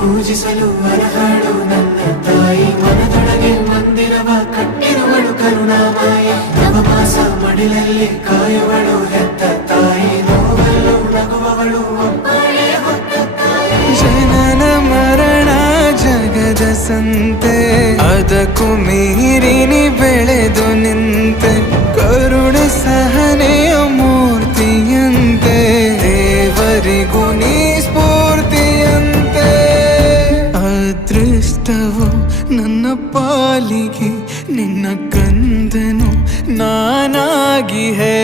ಪೂಜಿಸಲು ಅರ್ಹಳು ನನ್ನ ತಾಯಿ. ಮನದೊಳಗೆ ಮಂದಿರವ ಕಟ್ಟಿರುವಳು ಕರುಣಾಮಾಯಿ. ನವಮಾಸ ಮಡಿಲಲ್ಲಿ ಕಾಯುವಳು ಹೆತ್ತ ತಾಯಿ. ನೋವಲ್ಲೂ ನಗುವವಳು ಒಬ್ಬಳೇ ಹೊತ್ತ ತಾಯಿ. ಜನನ ಮರಣ ಜಗದ ಸಂತೆ, ಅದಕ್ಕೂ ಮೀರಿನಿ ಬೆಳೆದು ನಿಂತೆ. ಕರುಣೆ ಸಹನೆಯ ಮೂರ್ತಿಯಂತೆ, ದೇವರಿಗೂ ನೀ ಸ್ಫೂರ್ತಿಯಂತೆ. ಅದೃಷ್ಟವು ನನ್ನ ಪಾಲಿಗೆ ನಿನ್ನ ಕಂದನು ನಾನಾಗಿ ಹೇ.